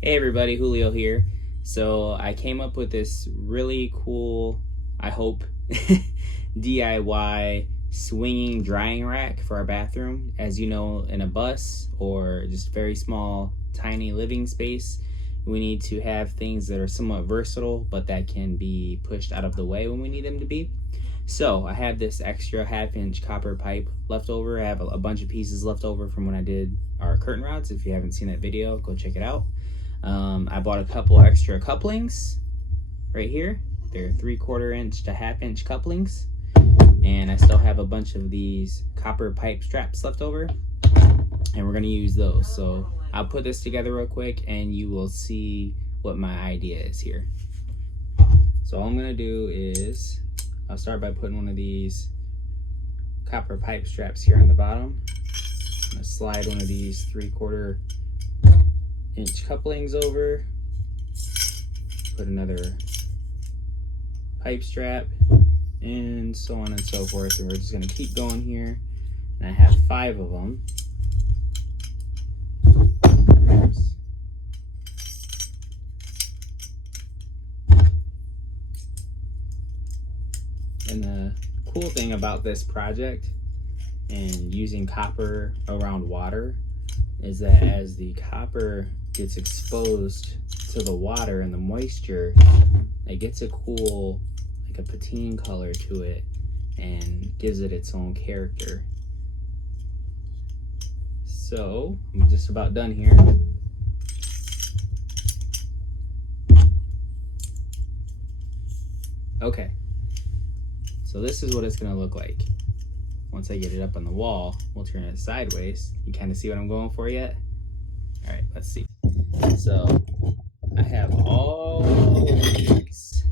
Hey everybody, Julio here. So I came up with this really cool, I hope, DIY swinging drying rack for our bathroom. As you know, in a bus or just very small, tiny living space, we need to have things that are somewhat versatile, but that can be pushed out of the way when we need them to be. So I have this extra 1/2 inch copper pipe left over. I have a bunch of pieces left over from when I did our curtain rods. If you haven't seen that video, go check it out. I bought a couple extra couplings right here. They're 3/4 inch to 1/2 inch couplings. And I still have a bunch of these copper pipe straps left over. And we're gonna use those. So I'll put this together real quick and you will see what my idea is here. So all I'm gonna do is, I'll start by putting one of these copper pipe straps here on the bottom. I'm gonna slide one of these 3/4 inch couplings over, put another pipe strap, and so on and so forth. And we're just going to keep going here. And I have 5 of them. Oops. And the cool thing about this project and using copper around water is that as the copper gets exposed to the water and the moisture, it gets a cool, like a patine color to it and gives it its own character. So I'm just about done here. Okay, so this is what it's gonna look like. Once I get it up on the wall, we'll turn it sideways. You kind of see what I'm going for yet? All right, let's see. So I have all these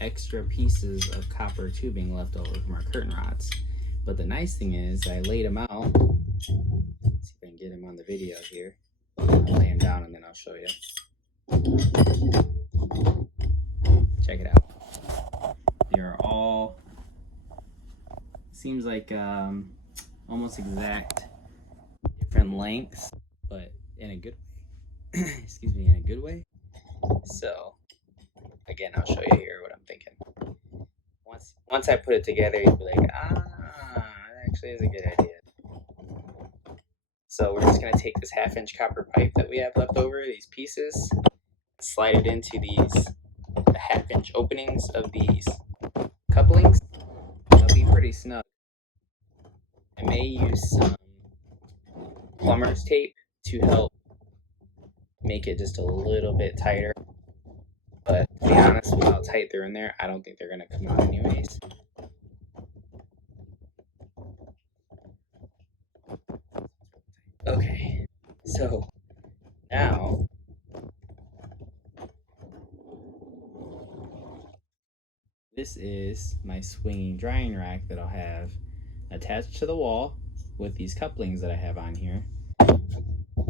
extra pieces of copper tubing left over from our curtain rods. But the nice thing is I laid them out. Let's see if I can get them on the video here. I'll lay them down and then I'll show you. Check it out. They're all, seems like almost exact different lengths, but in a good way. Excuse me, in a good way. So again, I'll show you here what I'm thinking. Once I put it together, you'll be like, that actually is a good idea. So we're just gonna take this 1/2 inch copper pipe that we have left over, these pieces, slide it into these 1/2 inch openings of these couplings. They'll be pretty snug. I may use some plumber's tape to help make it just a little bit tighter. But to be honest, with how tight they're in there, I don't think they're gonna come out anyways. Okay, so now this is my swinging drying rack that I'll have attached to the wall with these couplings that I have on here.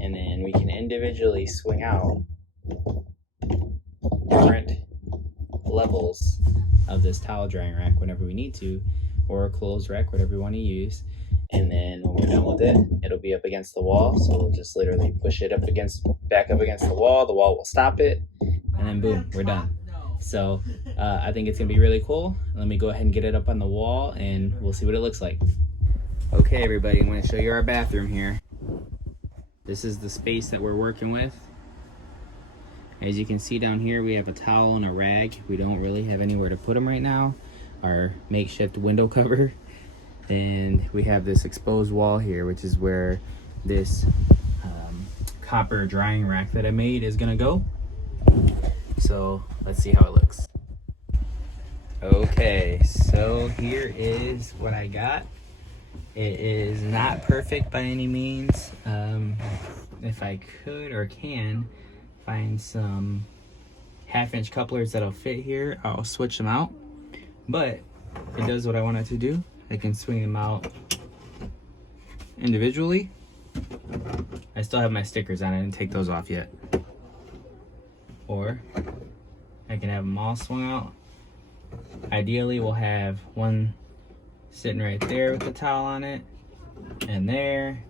And then we can individually swing out different levels of this towel drying rack whenever we need to, or a clothes rack, whatever you want to use. And then when we're done with it, it'll be up against the wall. So we'll just literally push it back up against the wall will stop it, and then boom, we're done. So I think it's gonna be really cool. Let me go ahead and get it up on the wall and we'll see what it looks like. Okay everybody, I'm gonna show you our bathroom here. This is the space that we're working with. As you can see down here, we have a towel and a rag. We don't really have anywhere to put them right now. Our makeshift window cover. And we have this exposed wall here, which is where this copper drying rack that I made is gonna go. So let's see how it looks. Okay, so here is what I got. It is not perfect by any means. If I could or can find some 1/2 inch couplers that'll fit here, I'll switch them out. But it does what I want it to do. I can swing them out individually. I still have my stickers on, I didn't take those off yet. Or I can have them all swung out. Ideally, we'll have one sitting right there with the towel on it, and there,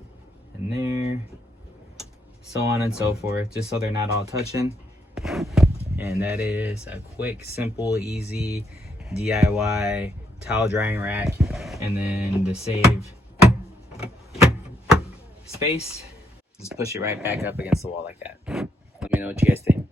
so on and so forth, just so they're not all touching. And that is a quick, simple, easy DIY towel drying rack. And then to save space, just push it right back up against the wall like that. Let me know what you guys think.